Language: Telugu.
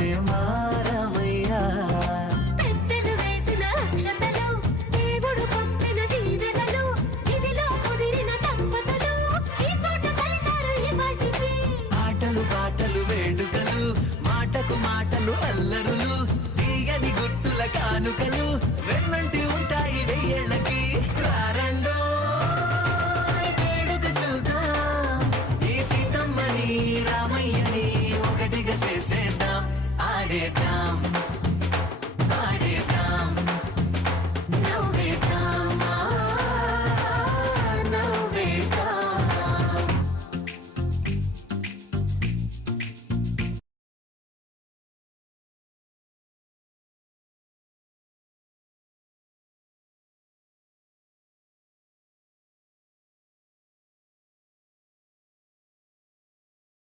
వచ్చే మారమయ్యా. పెద్దలు వేసిన అక్షతలు, దేవుడు పంపిన దీవెనలు, ఇవిలో కుదిరిన దంపతులు ఈ చోట కలిసారు ఈ పాటికి. ఆటలు పాటలు వేడుకలు, మాటకు మాటలు అల్లరులు, తీయని గుర్తుల కానుకలు వెన్నంటి ఉంటాయి వెయ్యేళ్ళకి. రారండో వేడుక చూద్దాం, ఈ సీతమ్మని రామయ్యని ఒకటిగా చేసేద్దాం, ఆడేద్దాం.